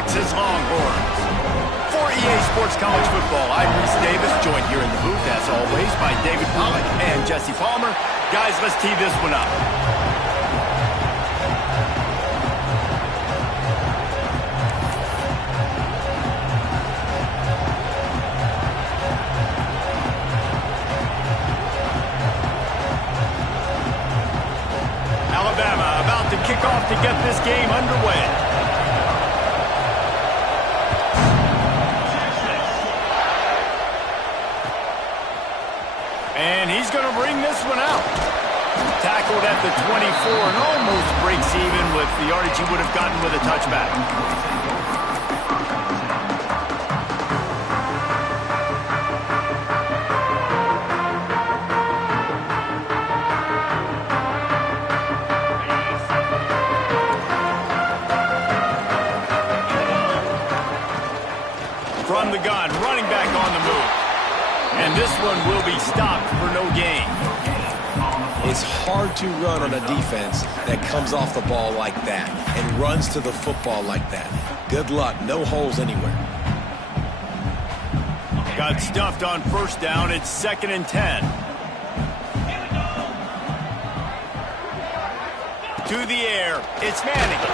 Texas Longhorns. For EA Sports College Football, I'm Reese Davis, joined here in the booth, as always, by David Pollack and Jesse Palmer. Guys, let's tee this one up. Alabama about to kick off to get this game underway. And he's going to bring this one out. Tackled at the 24 and almost breaks even with the yardage he would have gotten with a touchback. From the gun, running back on the move. And this one will be stopped for no gain. It's hard to run on a defense that comes off the ball like that and runs to the football like that. Good luck. No holes anywhere. Got stuffed on first down. It's 2nd and 10. To the air. It's Manning.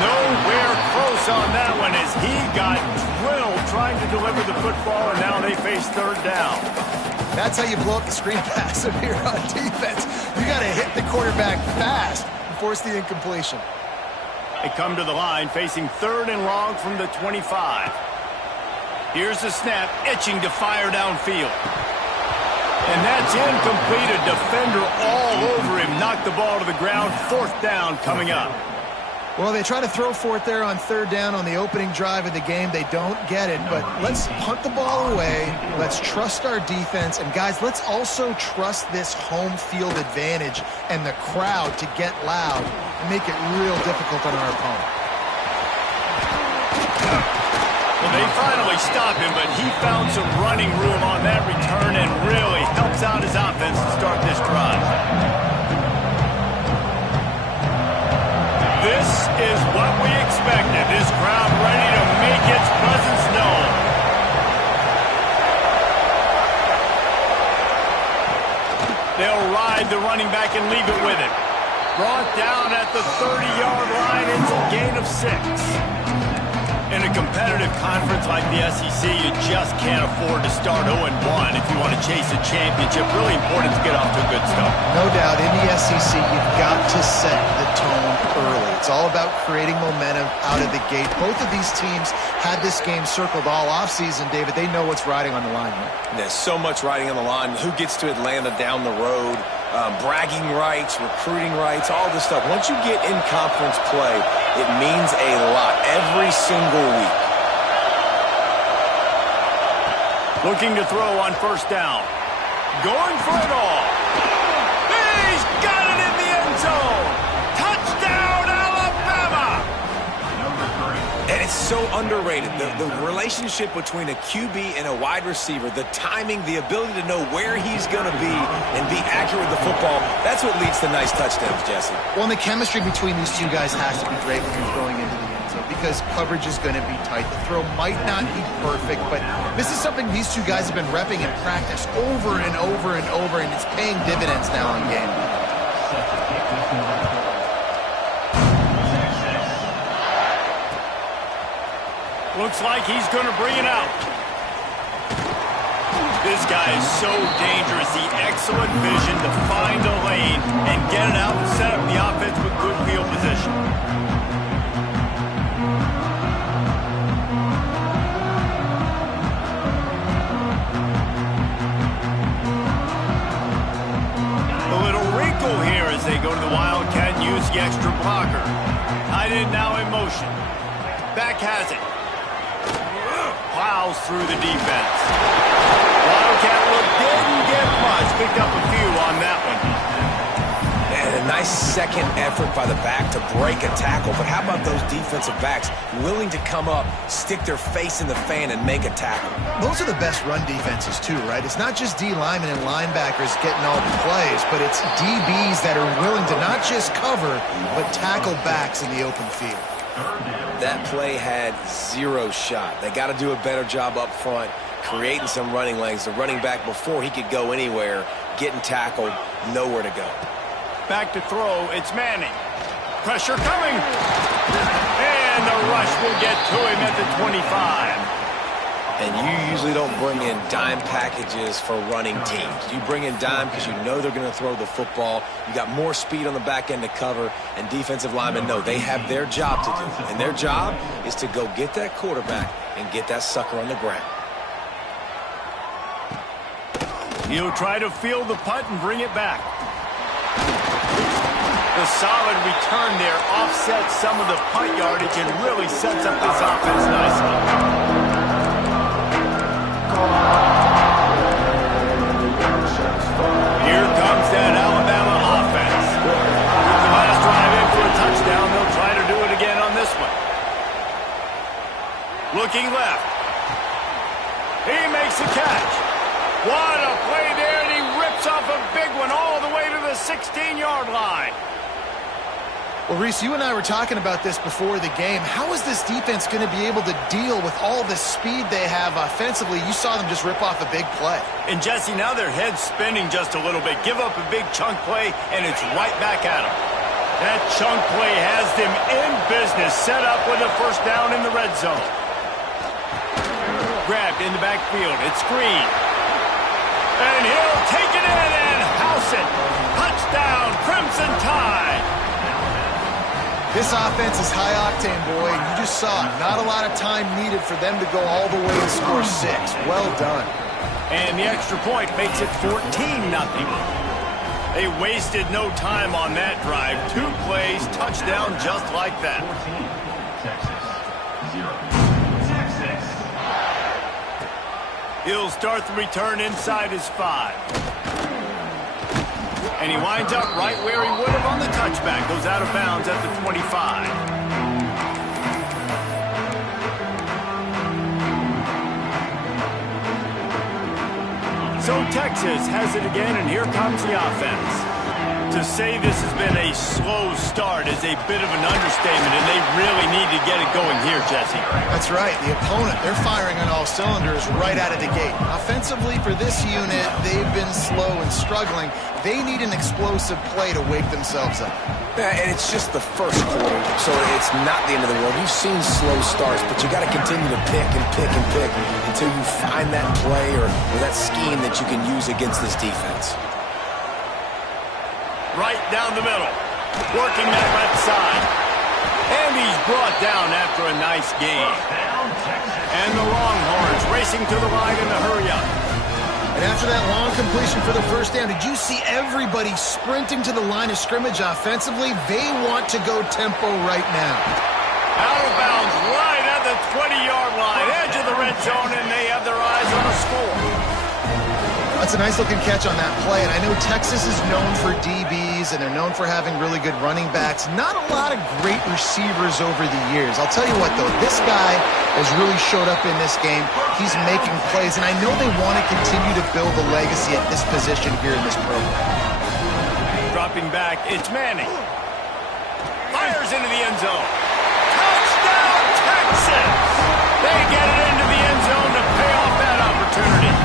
Nowhere close on that one as he got drilled trying to deliver the football, and now they face 3rd down. That's how you blow up the screen pass if you're on defense. You got to hit the quarterback fast and force the incompletion. They come to the line facing 3rd and long from the 25. Here's the snap, itching to fire downfield. And that's incomplete. A defender all over him. Knocked the ball to the ground. 4th down coming up. Well, they try to throw for it there on 3rd down on the opening drive of the game. They don't get it, but let's punt the ball away. Let's trust our defense. And, guys, let's also trust this home field advantage and the crowd to get loud and make it real difficult on our opponent. Well, they finally stop him, but he found some running room on that return and really helps out his offense to start this drive. This is what we expected. This crowd ready to make its presence known. They'll ride the running back and leave it with him. Brought down at the 30-yard line. It's a gain of 6. In a competitive conference like the SEC, you just can't afford to start 0-1 if you want to chase a championship. Really important to get off to a good start. No doubt, in the SEC, you've got to set the tone early. It's all about creating momentum out of the gate. Both of these teams had this game circled all offseason, David. They know what's riding on the line here. There's so much riding on the line. Who gets to Atlanta down the road? Bragging rights, recruiting rights, all this stuff. Once you get in conference play, it means a lot every single week. Looking to throw on 1st down. Going for it all. He's got it in the end zone. Touchdown, Alabama. And it's so underrated. The relationship between a QB and a wide receiver, the timing, the ability to know where he's going to be and be accurate with the football, that's what leads to nice touchdowns, Jesse. Well, and the chemistry between these two guys has to be great when you're throwing into the end zone because coverage is going to be tight. The throw might not be perfect, but this is something these two guys have been repping in practice over and over and over, and it's paying dividends now in game. Looks like he's going to bring it out. This guy is so dangerous. The excellent vision to find a lane and get it out and set up the offense with good field position. A little wrinkle here as they go to the Wildcat and use the extra blocker. Tight end now in motion. Back has it. Plows through the defense. Wildcat didn't get much. Picked up a few on that one. And a nice second effort by the back to break a tackle. But how about those defensive backs willing to come up, stick their face in the fan, and make a tackle? Those are the best run defenses, too, right? It's not just D linemen and linebackers getting all the plays, but it's DBs that are willing to not just cover, but tackle backs in the open field. That play had zero shot. They got to do a better job up front, creating some running lanes. The running back, before he could go anywhere, getting tackled, nowhere to go. Back to throw, it's Manning. Pressure coming. And the rush will get to him at the 25. And you usually don't bring in dime packages for running teams. You bring in dime because you know they're going to throw the football. You got more speed on the back end to cover, and defensive linemen know they have their job to do. And their job is to go get that quarterback and get that sucker on the ground. He'll try to field the punt and bring it back. The solid return there offsets some of the punt yardage and really sets up this offense nicely. Here comes that Alabama offense. With the last drive in for a touchdown, they'll try to do it again on this one. Looking left. He makes the catch. What a play there, and he rips off a big one all the way to the 16-yard line. Well, Reese, you and I were talking about this before the game. How is this defense going to be able to deal with all the speed they have offensively? You saw them just rip off a big play. And, Jesse, now their head's spinning just a little bit. Give up a big chunk play, and it's right back at them. That chunk play has them in business, set up with a first down in the red zone. Grabbed in the backfield. It's Green. And he'll take it in and house it. Touchdown, Crimson Tide. This offense is high-octane, boy. You just saw it. Not a lot of time needed for them to go all the way and score 6. Well done. And the extra point makes it 14-0. They wasted no time on that drive. 2 plays, touchdown just like that. He'll start the return inside his 5. And he winds up right where he would have on the touchback. Goes out of bounds at the 25. So Texas has it again, and here comes the offense. To say this has been a slow start is a bit of an understatement, and they really need to get it going here, Jesse. That's right. The opponent, they're firing on all cylinders right out of the gate. Offensively, for this unit, they've been slow and struggling. They need an explosive play to wake themselves up. Yeah, and it's just the first quarter, so it's not the end of the world. We've seen slow starts, but you got to continue to pick and pick and pick until you find that play or that scheme that you can use against this defense. Right down the middle, working that left side. And he's brought down after a nice gain. And the Longhorns racing to the line in the hurry-up. And after that long completion for the first down, did you see everybody sprinting to the line of scrimmage offensively? They want to go tempo right now. Out of bounds right at the 20-yard line, edge of the red zone, and they have their eyes on a score. That's a nice-looking catch on that play, and I know Texas is known for DBs, and they're known for having really good running backs. Not a lot of great receivers over the years. I'll tell you what, though, this guy has really showed up in this game. He's making plays, and I know they want to continue to build a legacy at this position here in this program. Dropping back, it's Manning. Fires into the end zone. Touchdown, Texas! They get it into the end zone to pay off that opportunity.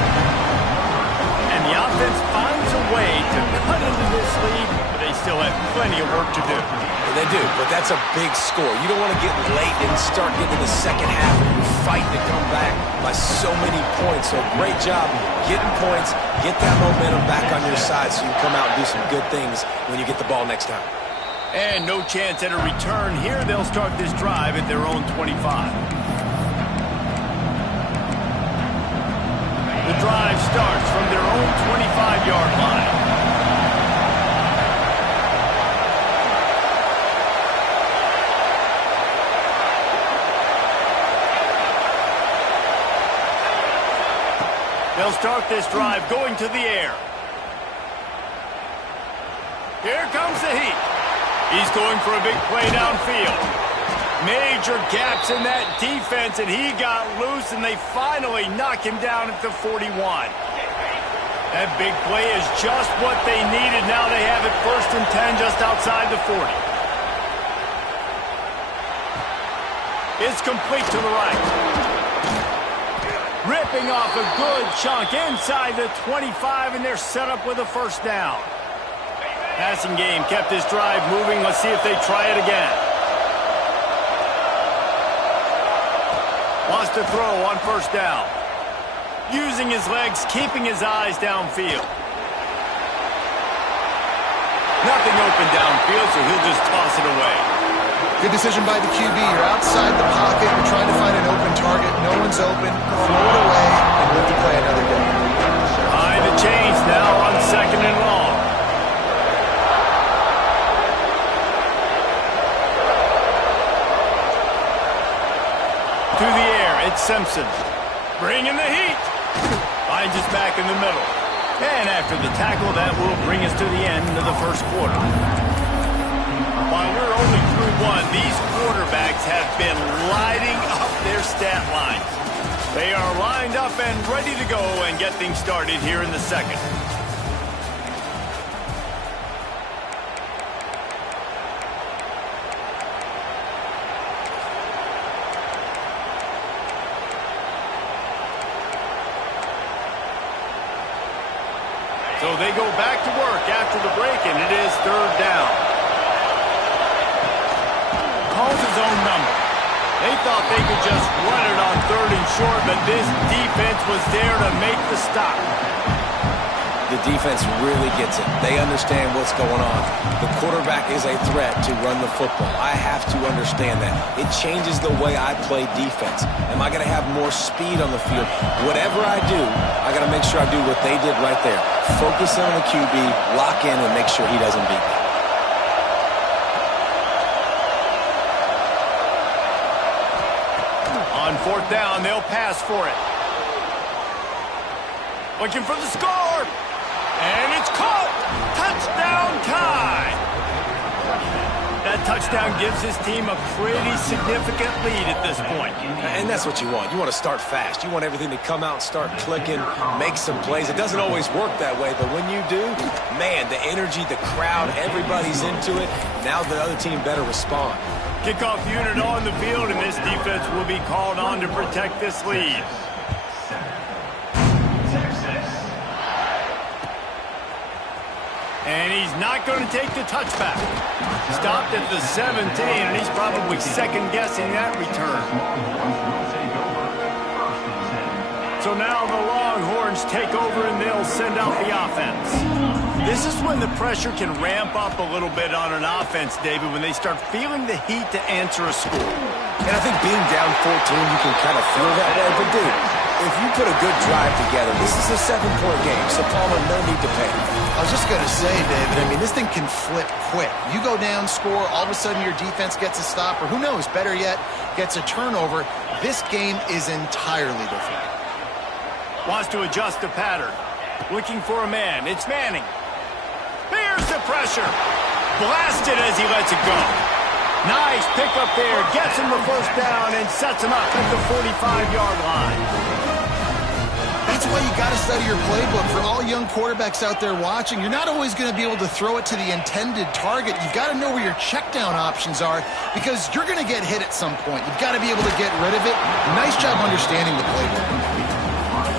The offense finds a way to cut into this lead, but they still have plenty of work to do. Well, they do, but that's a big score. You don't want to get late and start getting the second half and you fight to come back by so many points. So great job getting points, get that momentum back on your side so you can come out and do some good things when you get the ball next time. And no chance at a return here. They'll start this drive at their own 25. The drive starts from their own 25-yard line. They'll start this drive going to the air. Here comes the heat. He's going for a big play downfield. Major gaps in that defense, and he got loose, and they finally knock him down at the 41. That big play is just what they needed. Now they have it 1st and 10 just outside the 40. It's complete to the right. Ripping off a good chunk inside the 25, and they're set up with a first down. Passing game kept this drive moving. Let's see if they try it again. Wants to throw on first down. Using his legs, keeping his eyes downfield. Nothing open downfield, so he'll just toss it away. Good decision by the QB. You're outside the pocket. You're trying to find an open target. No one's open. Throw it away and live to play another day. High the chains now on second and long. To the air, it's Simpson. Bringing the heat. Finds his back in the middle. And after the tackle, that will bring us to the end of the first quarter. While we're only through one, these quarterbacks have been lighting up their stat lines. They are lined up and ready to go and get things started here in the second. So they go back to work after the break, and it is third down. Calls his own number. They thought they could just run it on third and short, but this defense was there to make the stop. The defense really gets it. They understand what's going on. The quarterback is a threat to run the football. I have to understand that. It changes the way I play defense. Am I going to have more speed on the field? Whatever I do, I got to make sure I do what they did right there. Focus in on the QB, lock in, and make sure he doesn't beat me. On fourth down, they'll pass for it. Looking for the score. And it's caught. Touchdown time. That touchdown gives his team a pretty significant lead at this point. And that's what you want. You want to start fast. You want everything to come out and start clicking, make some plays. It doesn't always work that way, but when you do, man, the energy, the crowd, everybody's into it. Now the other team better respond. Kickoff unit on the field, and this defense will be called on to protect this lead. And he's not going to take the touchback. Stopped at the 17, and he's probably second-guessing that return. So now the Longhorns take over, and they'll send out the offense. This is when the pressure can ramp up a little bit on an offense, David, when they start feeling the heat to answer a score. And I think being down 14, you can kind of feel that way. But, dude, if you put a good drive together, this is a 7-point game, so Palmer, no need to panic. I was just going to say, David, I mean, this thing can flip quick. You go down, score, all of a sudden your defense gets a stop, or who knows, better yet, gets a turnover. This game is entirely different. Wants to adjust the pattern. Looking for a man. It's Manning. Here's the pressure. Blasted as he lets it go. Nice pickup there. Gets him the first down and sets him up at the 45-yard line. That's why you got to study your playbook. For all young quarterbacks out there watching, you're not always going to be able to throw it to the intended target. You've got to know where your check down options are because you're going to get hit at some point. You've got to be able to get rid of it. Nice job understanding the playbook.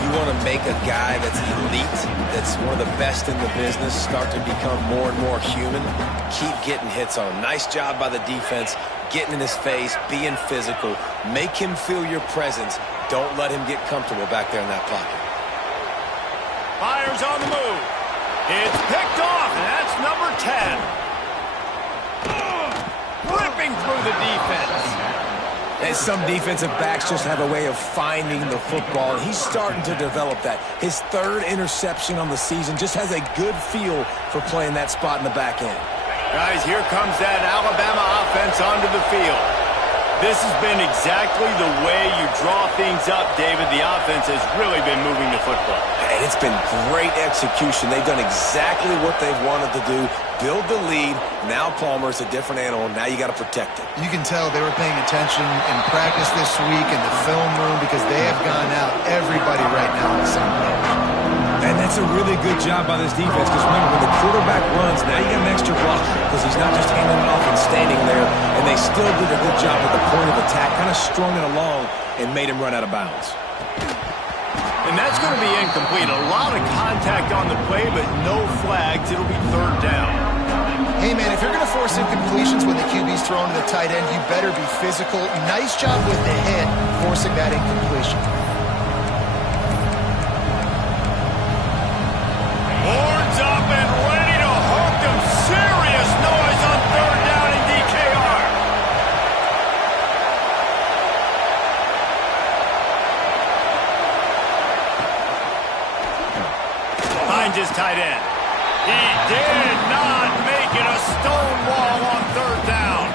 You want to make a guy that's elite, that's one of the best in the business, start to become more and more human. Keep getting hits on him. Nice job by the defense, getting in his face, being physical. Make him feel your presence. Don't let him get comfortable back there in that pocket. Fires on the move. It's picked off, and that's number 10. Ripping through the defense. And some defensive backs just have a way of finding the football, and he's starting to develop that. His third interception on the season just has a good feel for playing that spot in the back end. Guys, here comes that Alabama offense onto the field. This has been exactly the way you draw things up, David. The offense has really been moving the football. And it's been great execution. They've done exactly what they've wanted to do. Build the lead. Now Palmer's a different animal. Now you got to protect it. You can tell they were paying attention in practice this week in the film room because they have gone out everybody right now on the same page. And that's a really good job by this defense because remember, when the quarterback runs, now you got an extra blocker because he's not just handing it off and standing there, and they still did a good job at the point of attack, kind of strung it along and made him run out of bounds. And that's going to be incomplete. A lot of contact on the play, but no flags. It'll be third down. Hey, man, if you're going to force incompletions when the QB's thrown to the tight end, you better be physical. Nice job with the hit, forcing that incompletion. Horns up and ready to hook them. Serious noise on third down in DKR. Finds his tight end. He did not make it a stone wall on third down.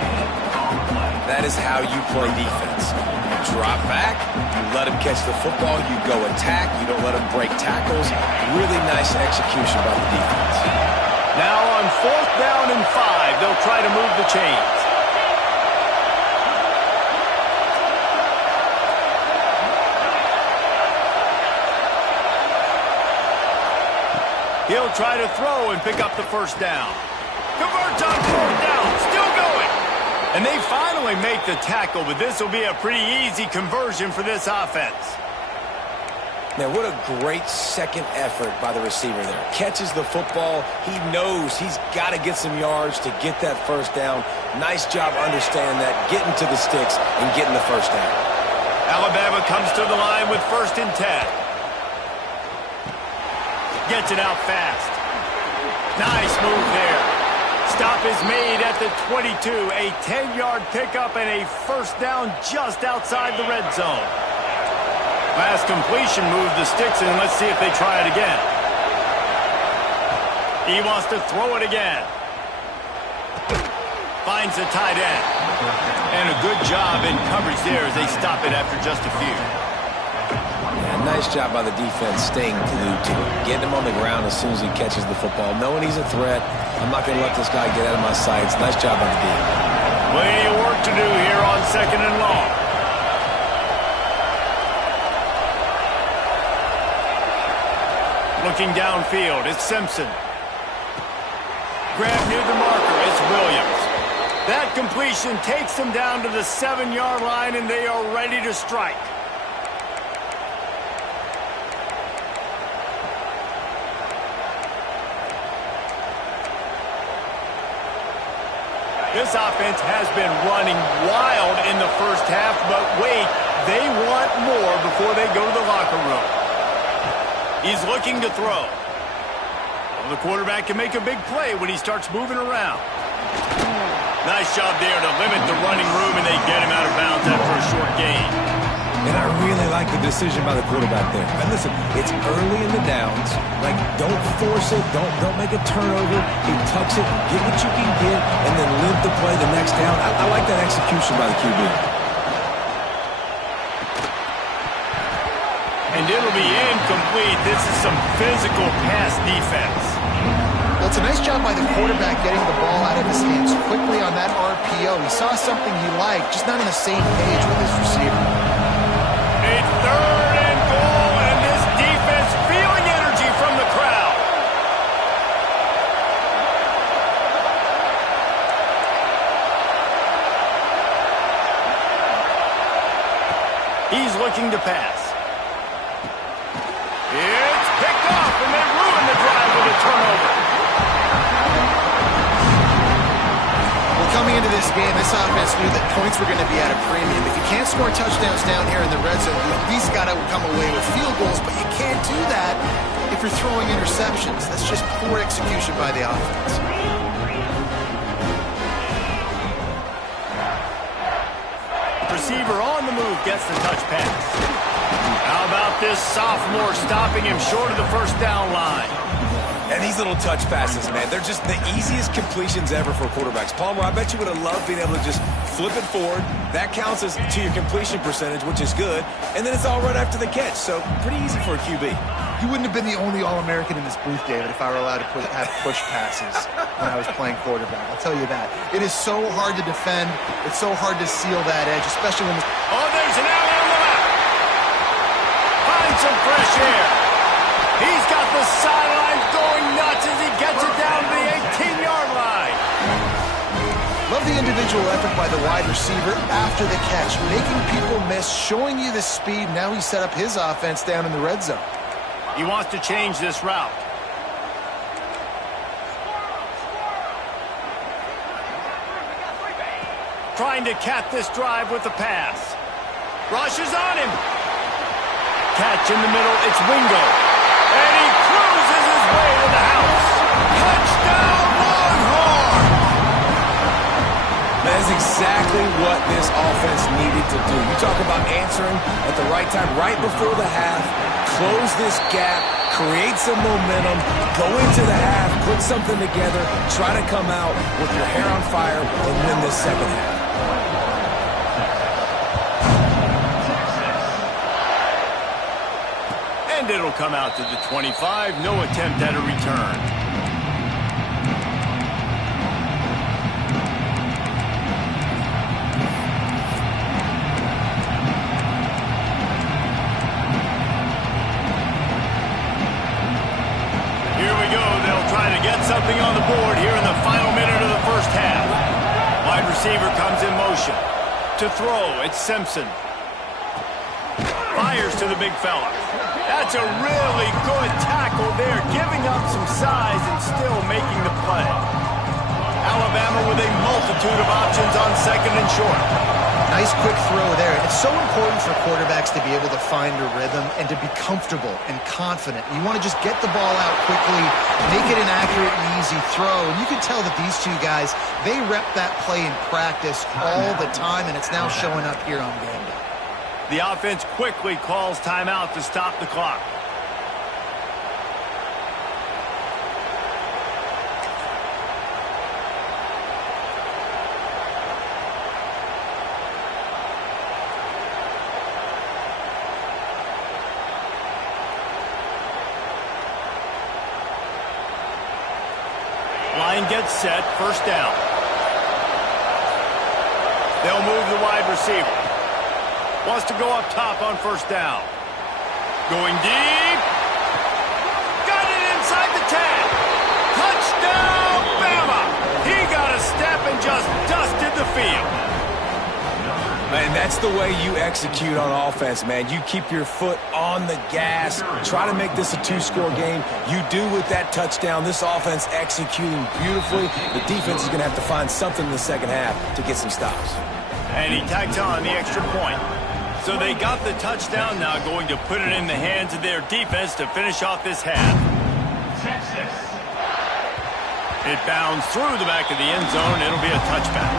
That is how you play defense. You drop back, you let him catch the football, you go attack, you don't let him break tackles. Really nice execution by the defense. Now on fourth down and 5, they'll try to move the chains. He'll try to throw and pick up the first down. Converts on fourth down, still going. And they finally make the tackle, but this will be a pretty easy conversion for this offense. Man, what a great second effort by the receiver there. Catches the football. He knows he's got to get some yards to get that first down. Nice job understanding that, getting to the sticks and getting the first down. Alabama comes to the line with 1st and 10. Gets it out fast. Nice move there. Stop is made at the 22. A 10-yard pickup and a first down just outside the red zone. Last completion moved the sticks in. Let's see if they try it again. He wants to throw it again. Finds the tight end. And a good job in coverage there as they stop it after just a few. Nice job by the defense staying glued to him, getting him on the ground as soon as he catches the football, knowing he's a threat. I'm not going to let this guy get out of my sights. Nice job by the D. Plenty of work to do here on 2nd and long. Looking downfield, it's Simpson. Grab near the marker, it's Williams. That completion takes them down to the 7-yard line, and they are ready to strike. This offense has been running wild in the first half, but wait, they want more before they go to the locker room. He's looking to throw. Well, the quarterback can make a big play when he starts moving around. Nice job there to limit the running room, and they get him out of bounds after a short gain. And I really like the decision by the quarterback there. And listen, it's early in the downs. Like, don't force it. Don't make a turnover. He tucks it, get what you can get, and then live the play the next down. I like that execution by the QB. And it'll be incomplete. This is some physical pass defense. Well, it's a nice job by the quarterback getting the ball out of his hands quickly on that RPO. He saw something he liked, just not on the same page with his receiver. A 3rd and goal, and this defense feeling energy from the crowd. He's looking to pass. It's picked off, and they ruin the drive with a turnover. Well, coming into this game, this offense knew that points were going to be at a premium. If you can't score touchdowns down here in the red zone, you at least got to come away with field goals, but you can't do that if you're throwing interceptions. That's just poor execution by the offense. Receiver on the move gets the touch pass. How about this sophomore stopping him short of the first down line? And these little touch passes, man, they're just the easiest completions ever for quarterbacks. Palmer, I bet you would have loved being able to just flip it forward. That counts as to your completion percentage, which is good. And then it's all right after the catch, so pretty easy for a QB. You wouldn't have been the only All-American in this booth, David, if I were allowed to have push passes when I was playing quarterback. I'll tell you that. It is so hard to defend. It's so hard to seal that edge, especially when... Oh, there's an alley on the left. Find some fresh air. He's got the sidelines going nuts as he gets it down to the 18-yard line. Love the individual effort by the wide receiver after the catch, making people miss, showing you the speed. Now he set up his offense down in the red zone. He wants to change this route. Trying to cap this drive with the pass. Rushes on him. Catch in the middle. It's Wingo. And he cruises his way to the house. Touchdown, Longhorn! That's exactly what this offense needed to do. You talk about answering at the right time, right before the half, close this gap, create some momentum, go into the half, put something together, try to come out with your hair on fire and win this second half. And it'll come out to the 25. No attempt at a return. Here we go. They'll try to get something on the board here in the final minute of the first half. Wide receiver comes in motion. To throw, it's Simpson. Fires to the big fella. That's a really good tackle there, giving up some size and still making the play. Alabama with a multitude of options on second and short. Nice quick throw there. It's so important for quarterbacks to be able to find a rhythm and to be comfortable and confident. You want to just get the ball out quickly, make it an accurate and easy throw. And you can tell that these two guys, they rep that play in practice all the time, and it's now showing up here on game day. The offense quickly calls timeout to stop the clock. Line gets set, first down. They'll move the wide receiver. Wants to go up top on first down. Going deep. Got it inside the 10. Touchdown, Bama! He got a step and just dusted the field. And that's the way you execute on offense, man. You keep your foot on the gas. Try to make this a two-score game. You do with that touchdown. This offense executing beautifully. The defense is going to have to find something in the second half to get some stops. And he tags on the extra point. So they got the touchdown, now going to put it in the hands of their defense to finish off this half. It bounds through the back of the end zone. It'll be a touchback.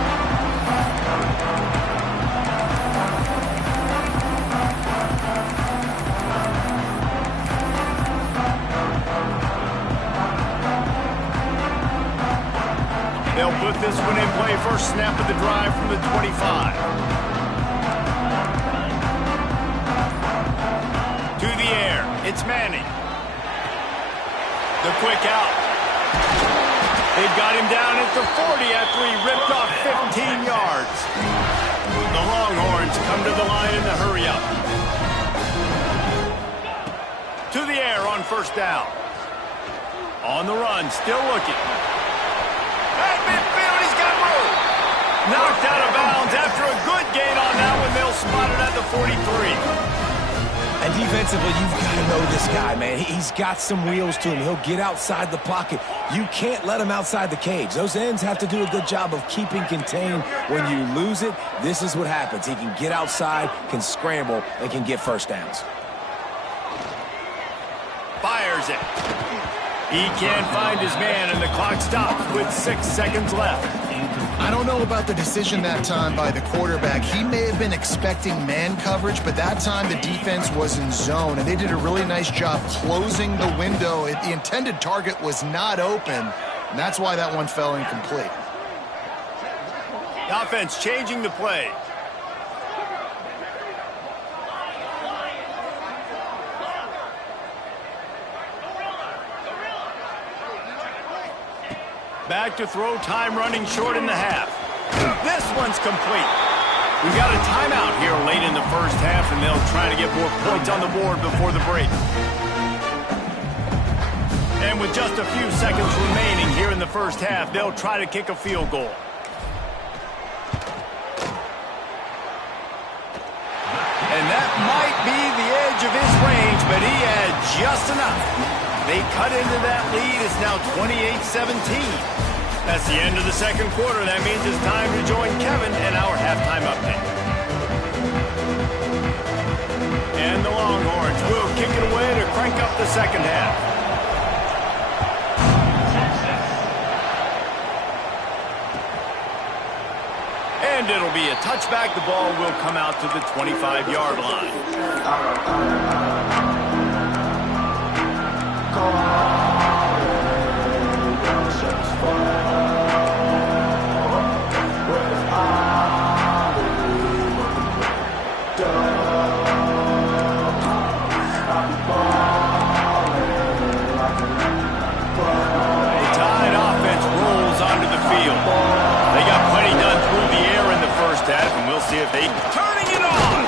They'll put this one in play. First snap of the drive from the 25. To the air. It's Manning. The quick out. They've got him down at the 40 after he ripped off 15 yards. The Longhorns come to the line in the hurry up. To the air on first down. On the run, still looking. At midfield, he's got room. Knocked out of bounds after a good gain on that one. They'll spot it at the 43. And defensively, you've got to know this guy, man. He's got some wheels to him. He'll get outside the pocket. You can't let him outside the cage. Those ends have to do a good job of keeping contained. When you lose it, this is what happens. He can get outside, can scramble, and can get first downs. Fires it. He can't find his man, and the clock stops with 6 seconds left. I don't know about the decision that time by the quarterback. He may have been expecting man coverage, but that time the defense was in zone, and they did a really nice job closing the window. The intended target was not open, and that's why that one fell incomplete. The offense changing the play. Back to throw, time running short in the half. This one's complete. We've got a timeout here late in the first half, and they'll try to get more points on the board before the break. And with just a few seconds remaining here in the first half, they'll try to kick a field goal. And that might be the edge of his range, but he had just enough. They cut into that lead. It's now 28-17. That's the end of the second quarter. That means it's time to join Kevin and our halftime update. And the Longhorns will kick it away to crank up the second half. And it'll be a touchback. The ball will come out to the 25-yard line. The Tide offense rolls onto the field. They got plenty done through the air in the first half, and we'll see if they turning it on.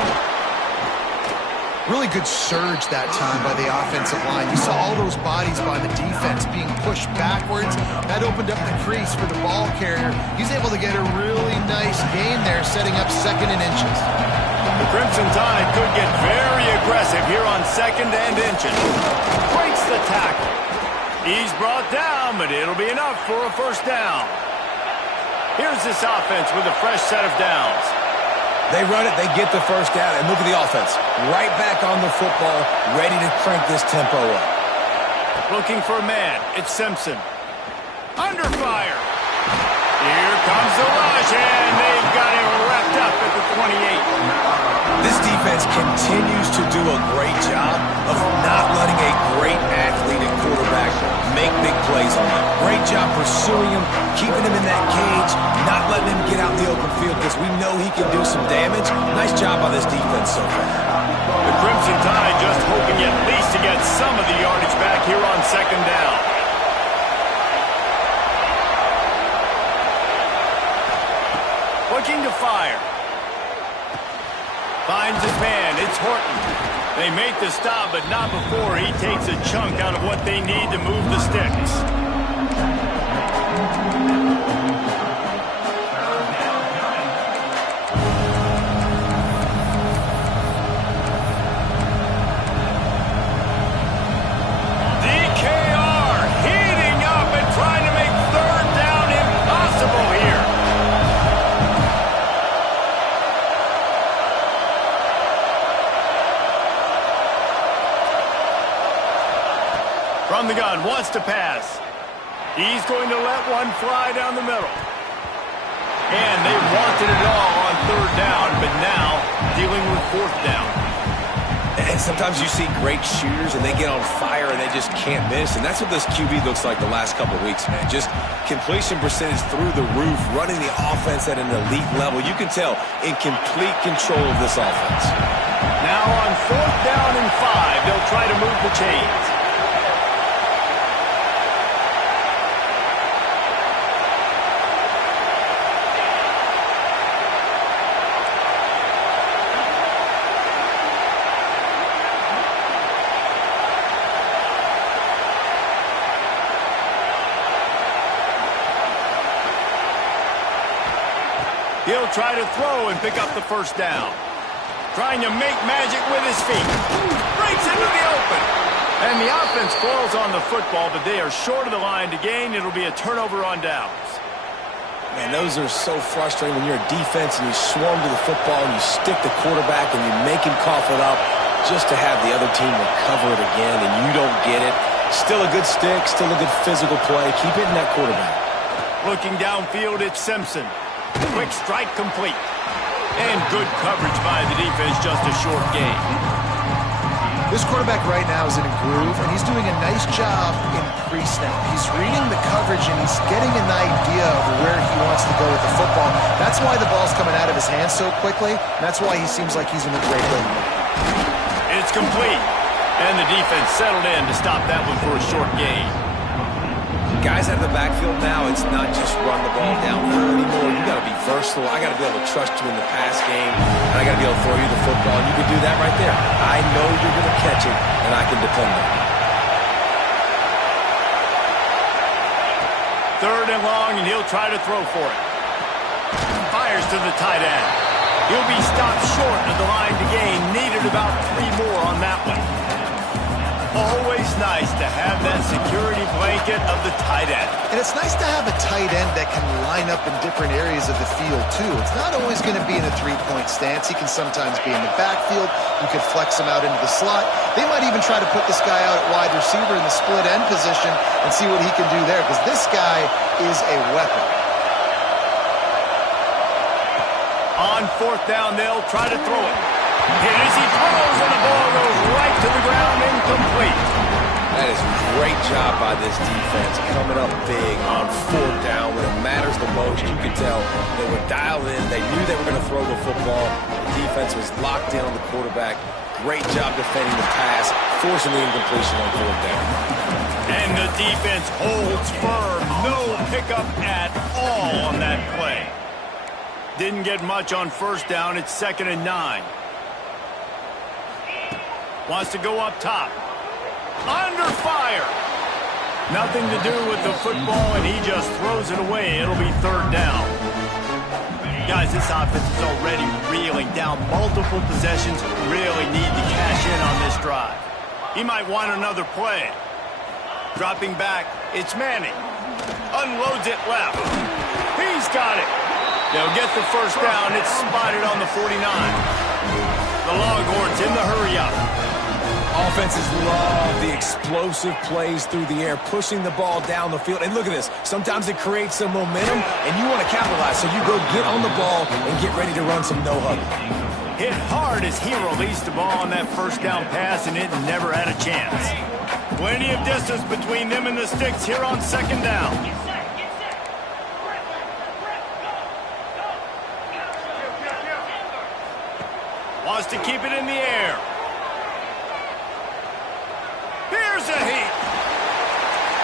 Really good surge that time by the offensive line. You saw all those bodies by the defense being pushed backwards. That opened up the crease for the ball carrier. He's able to get a really nice gain there, setting up 2nd and inches. The Crimson Tide could get very aggressive here on 2nd and inches. Breaks the tackle. He's brought down, but it'll be enough for a first down. Here's this offense with a fresh set of downs. They run it, they get the first down, and look at the offense. Right back on the football, ready to crank this tempo up. Looking for a man. It's Simpson. Under fire. Here comes the rush, and they've got him wrapped up at the 28. This defense continues to do a great job of not letting a great athlete and quarterback make big plays on him. Great job pursuing him, keeping him in that cage, not letting him get out in the open field because we know he can do some damage. Nice job by this defense so far. The Crimson Tide just hoping at least to get some of the yardage back here on 2nd down. Looking to fire. Finds his man. It's Horton. They make the stop, but not before he takes a chunk out of what they need to move the sticks. DKR heating up and trying to make 3rd down impossible here. From the gun, wants to pass. He's going to let one fly down the middle. And they wanted it all on 3rd down, but now dealing with 4th down. And sometimes you see great shooters, and they get on fire, and they just can't miss. And that's what this QB looks like the last couple of weeks, man. Just completion percentage through the roof, running the offense at an elite level. You can tell in complete control of this offense. Now on 4th down and 5, they'll try to move the chains. He'll try to throw and pick up the first down. Trying to make magic with his feet. Breaks into the open. And the offense falls on the football, but they are short of the line to gain. It'll be a turnover on downs. Man, those are so frustrating when you're a defense and you swarm to the football and you stick the quarterback and you make him cough it up just to have the other team recover it again and you don't get it. Still a good stick, still a good physical play. Keep hitting that quarterback. Looking downfield, it's Simpson. Quick strike complete. And good coverage by the defense, just a short gain. This quarterback right now is in a groove, and he's doing a nice job in pre-snap. He's reading the coverage, and he's getting an idea of where he wants to go with the football. That's why the ball's coming out of his hands so quickly. That's why he seems like he's in a great rhythm. It's complete. And the defense settled in to stop that one for a short gain. Guys out of the backfield now, it's not just run the ball downhill anymore. You got to be versatile. I got to be able to trust you in the pass game, and I got to be able to throw you the football, and you can do that right there. I know you're going to catch it, and I can depend on it. 3rd and long, and he'll try to throw for it. Fires to the tight end. He'll be stopped short of the line to gain. Needed about 3 more on that one. Always nice to have that security blanket of the tight end. And it's nice to have a tight end that can line up in different areas of the field, too. It's not always going to be in a 3-point stance. He can sometimes be in the backfield. You could flex him out into the slot. They might even try to put this guy out at wide receiver in the split end position and see what he can do there, because this guy is a weapon. On 4th down, they'll try to throw it. Hit as he throws, and the ball goes right to the ground, incomplete. That is a great job by this defense, coming up big on 4th down when it matters the most. You could tell they were dialed in. They knew they were going to throw the football. The defense was locked in on the quarterback. Great job defending the pass, forcing the incompletion on 4th down. And the defense holds firm. No pickup at all on that play. Didn't get much on 1st down. It's 2nd and 9. Wants to go up top. Under fire. Nothing to do with the football, and he just throws it away. It'll be 3rd down. Guys, this offense is already reeling down multiple possessions. Really need to cash in on this drive. He might want another play. Dropping back, it's Manning. Unloads it left. He's got it. They'll get the 1st down. It's spotted on the 49. The Longhorns in the hurry-up. Offenses love the explosive plays through the air, pushing the ball down the field. And look at this. Sometimes it creates some momentum, and you want to capitalize. So you go get on the ball and get ready to run some no-huddle. Hit hard as he released the ball on that 1st down pass, and it never had a chance. Plenty of distance between them and the sticks here on 2nd down. Wants to keep it in the air. Here's a heat.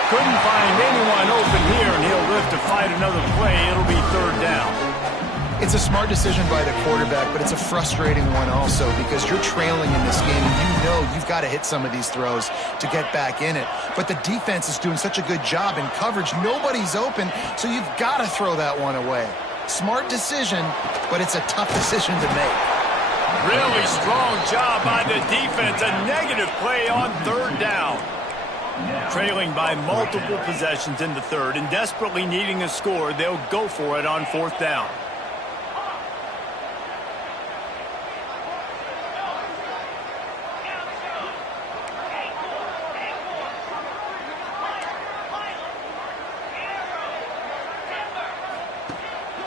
Couldn't find anyone open here, and he'll live to fight another play. It'll be 3rd down. It's a smart decision by the quarterback, but it's a frustrating one also because you're trailing in this game, and you know you've got to hit some of these throws to get back in it. But the defense is doing such a good job in coverage. Nobody's open, so you've got to throw that one away. Smart decision, but it's a tough decision to make. Really strong job by the defense. A negative play on 3rd down. Trailing by multiple possessions in the 3rd and desperately needing a score, they'll go for it on 4th down.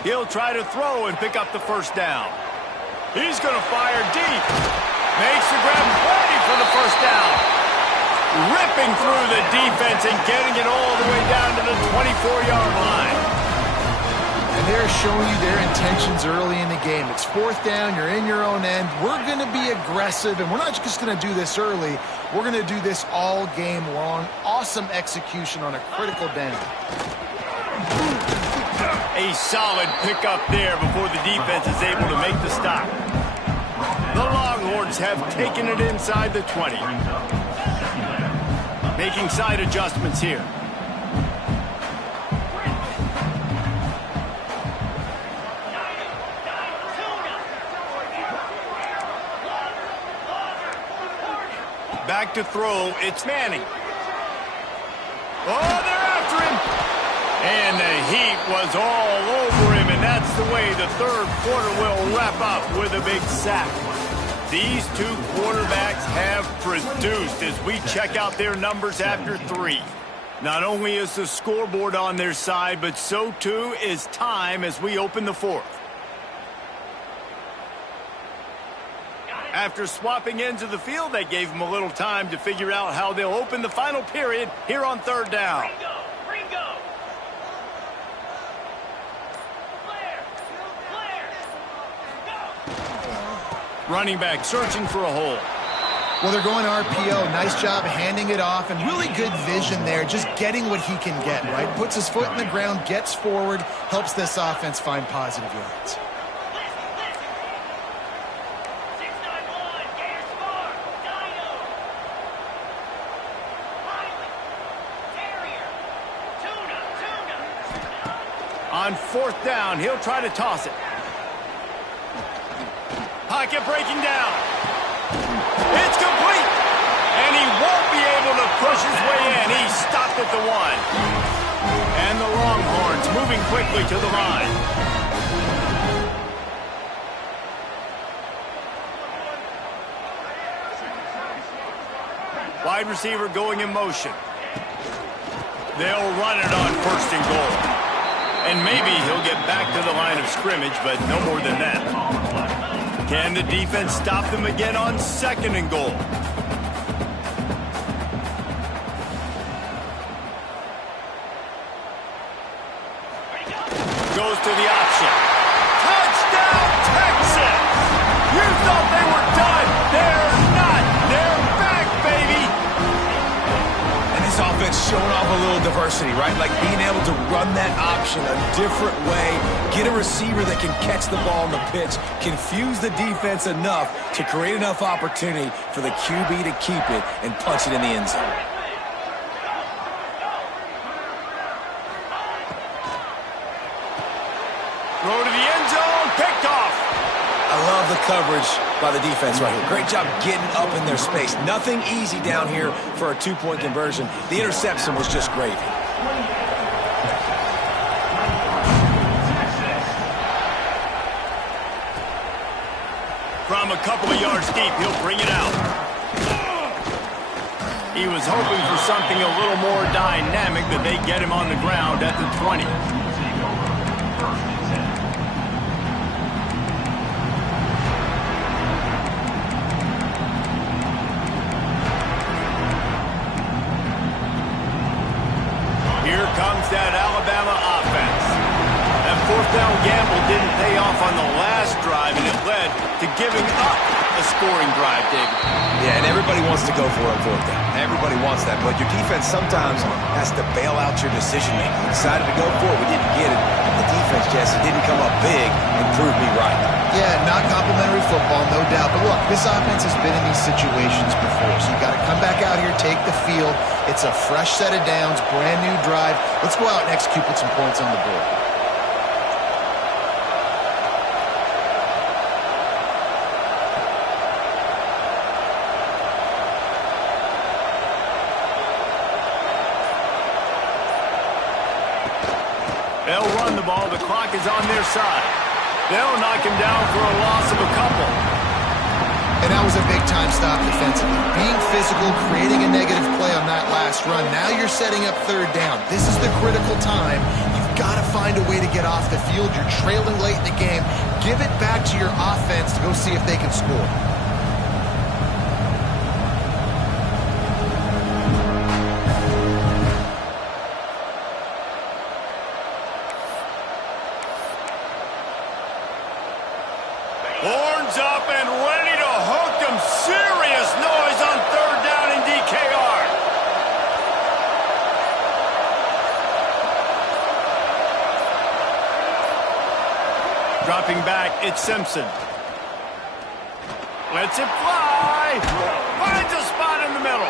He'll try to throw and pick up the 1st down. He's going to fire deep. Makes the grab, play for the 1st down. Ripping through the defense and getting it all the way down to the 24-yard line. And they're showing you their intentions early in the game. It's 4th down, you're in your own end. We're going to be aggressive, and we're not just going to do this early. We're going to do this all game long. Awesome execution on a critical down. A solid pickup there before the defense is able to make the stop. The Longhorns have taken it inside the 20. Making side adjustments here. Back to throw, it's Manning. Oh, they're after him. And the heat was all over him, and that's the way the 3rd quarter will wrap up with a big sack. These two quarterbacks have produced as we check out their numbers after 3. Not only is the scoreboard on their side, but so too is time as we open the 4th. After swapping ends of the field, they gave them a little time to figure out how they'll open the final period here on 3rd down. Running back searching for a hole. Well, they're going RPO. Nice job handing it off, and really good vision there, just getting what he can get, right? Puts his foot in the ground, gets forward, helps this offense find positive yards. On 4th down, he'll try to toss it. Pocket breaking down. It's complete. And he won't be able to push his way in. He stopped at the 1. And the Longhorns moving quickly to the line. Wide receiver going in motion. They'll run it on 1st and goal. And maybe he'll get back to the line of scrimmage, but no more than that. Can the defense stop them again on 2nd and goal? Goes to the option. Touchdown, Texas! You thought they were done. They're not. They're back, baby. And this offense showing off a little diversity, right? Like being able to run that option a different way, get a receiver that can catch the ball on the pitch, confuse the defense enough to create enough opportunity for the QB to keep it and punch it in the end zone. Throw to the end zone, picked off. I love the coverage by the defense right here. Great job getting up in their space. Nothing easy down here for a 2-point conversion. The interception was just gravy. From a couple of yards deep, he'll bring it out. He was hoping for something a little more dynamic, but they get him on the ground at the 20. Here comes that Alabama offense. That 4th down gamble didn't pay off on the last drive, and it led to giving up a scoring drive, David. Yeah, and everybody wants to go for it on 4th down. Everybody wants that, but your defense sometimes has to bail out your decision-making. We decided to go for it. We didn't get it. The defense, Jesse, didn't come up big and prove me right. Yeah, not complimentary football, no doubt. But look, this offense has been in these situations before, so you got to come back out here, take the field. It's a fresh set of downs, brand new drive. Let's go out and execute, put some points on the board. They'll run the ball. The clock is on their side. They'll knock him down for a loss of a couple. And that was a big-time stop defensively. Being physical, creating a negative play on that last run. Now you're setting up 3rd down. This is the critical time. You've got to find a way to get off the field. You're trailing late in the game. Give it back to your offense to go see if they can score. Horns up and ready to hook them. Serious noise on 3rd down in DKR. Dropping back, it's Simpson. Lets it fly. Finds a spot in the middle.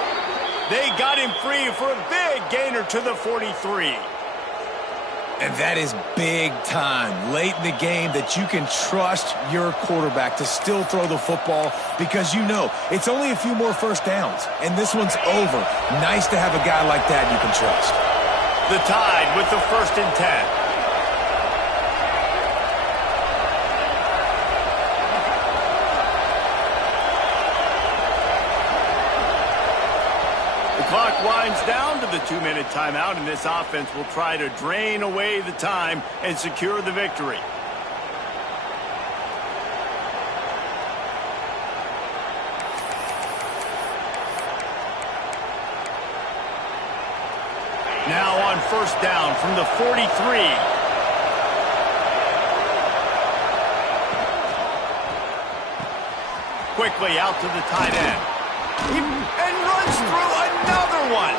They got him free for a big gainer to the 43. And that is big time late in the game that you can trust your quarterback to still throw the football because you know it's only a few more 1st downs, and this one's over. Nice to have a guy like that you can trust. The Tide with the 1st and 10. Clock winds down to the 2-minute timeout, and this offense will try to drain away the time and secure the victory. Now on 1st down from the 43. Quickly out to the tight end. And runs through another one.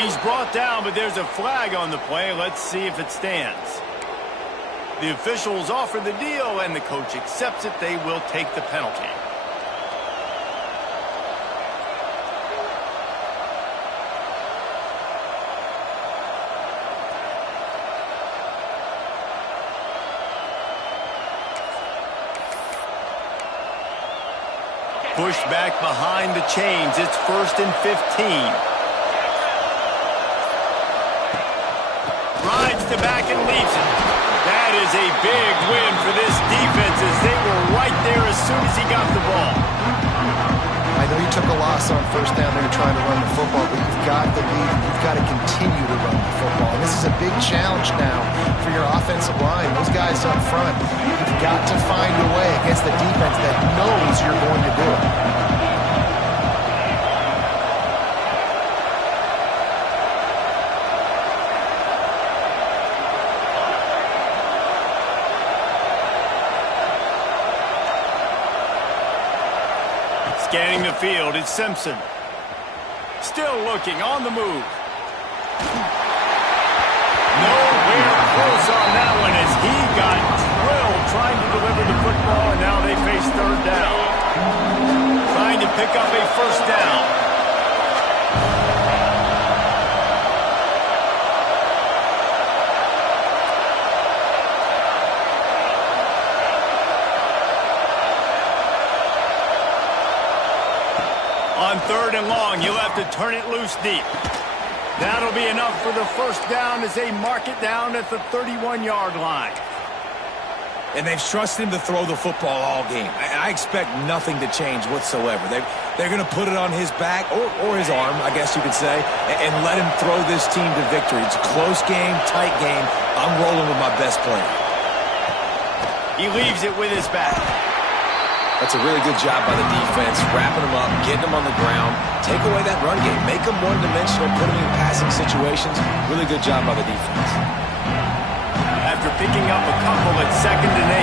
He's brought down, but there's a flag on the play. Let's see if it stands. The officials offer the deal, and the coach accepts it. They will take the penalty. Pushed back behind the chains. It's 1st and 15. Rides the back and leaves it. That is a big win for this defense as they were right there as soon as he got the ball. I know you took a loss on 1st down there trying to run the football, but you've got the lead. You've got to continue to run the football. And this is a big challenge now for your offensive line. Those guys up front, you've got to find a way against the defense that knows you're going to do it. Scanning the field, it's Simpson. Still looking, on the move. Nowhere close on that one as he got drilled trying to deliver the football, and now they face 3rd down. Trying to pick up a 1st down. On 3rd and long, you'll have to turn it loose deep. That'll be enough for the 1st down as they mark it down at the 31-yard line. And they've trusted him to throw the football all game. I expect nothing to change whatsoever. They're going to put it on his back, or his arm, I guess you could say, and let him throw this team to victory. It's a close game, tight game. I'm rolling with my best player. He leaves it with his back. That's a really good job by the defense, wrapping them up, getting them on the ground. Take away that run game. Make them one-dimensional, put them in passing situations. Really good job by the defense. After picking up a couple at 2nd and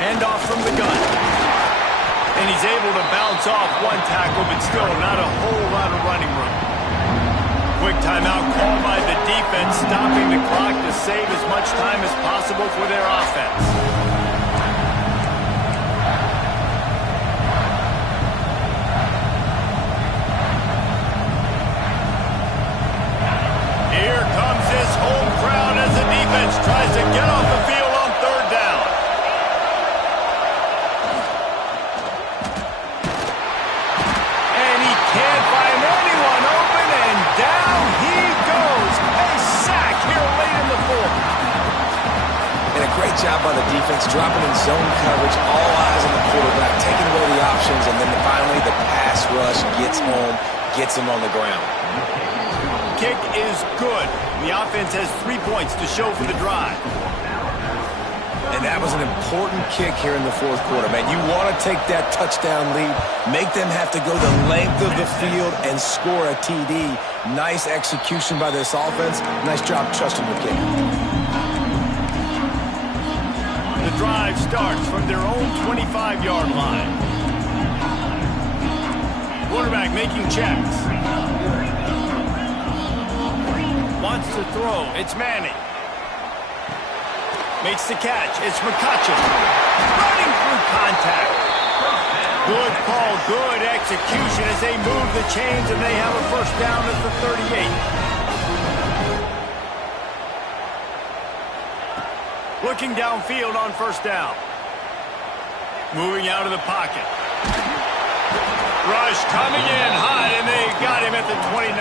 8. Handoff from the gun. And he's able to bounce off one tackle, but still not a whole lot of running room. Quick timeout called by the defense, stopping the clock to save as much time as possible for their offense. Here comes this home crowd as the defense tries to get off the field on 3rd down. Great job by the defense, dropping in zone coverage, all eyes on the quarterback, taking away the options, and then finally the pass rush gets home, gets him on the ground. Kick is good. The offense has 3 points to show for the drive. And that was an important kick here in the 4th quarter, man. You want to take that touchdown lead, make them have to go the length of the field and score a TD. Nice execution by this offense. Nice job trusting the kick. The drive starts from their own 25-yard line. Quarterback making checks. Wants to throw. It's Manning. Makes the catch. It's McCutcheon. Running through contact. Good call, good execution as they move the chains and they have a 1st down at the 38. Looking downfield on 1st down. Moving out of the pocket. Rush coming in high, and they got him at the 29.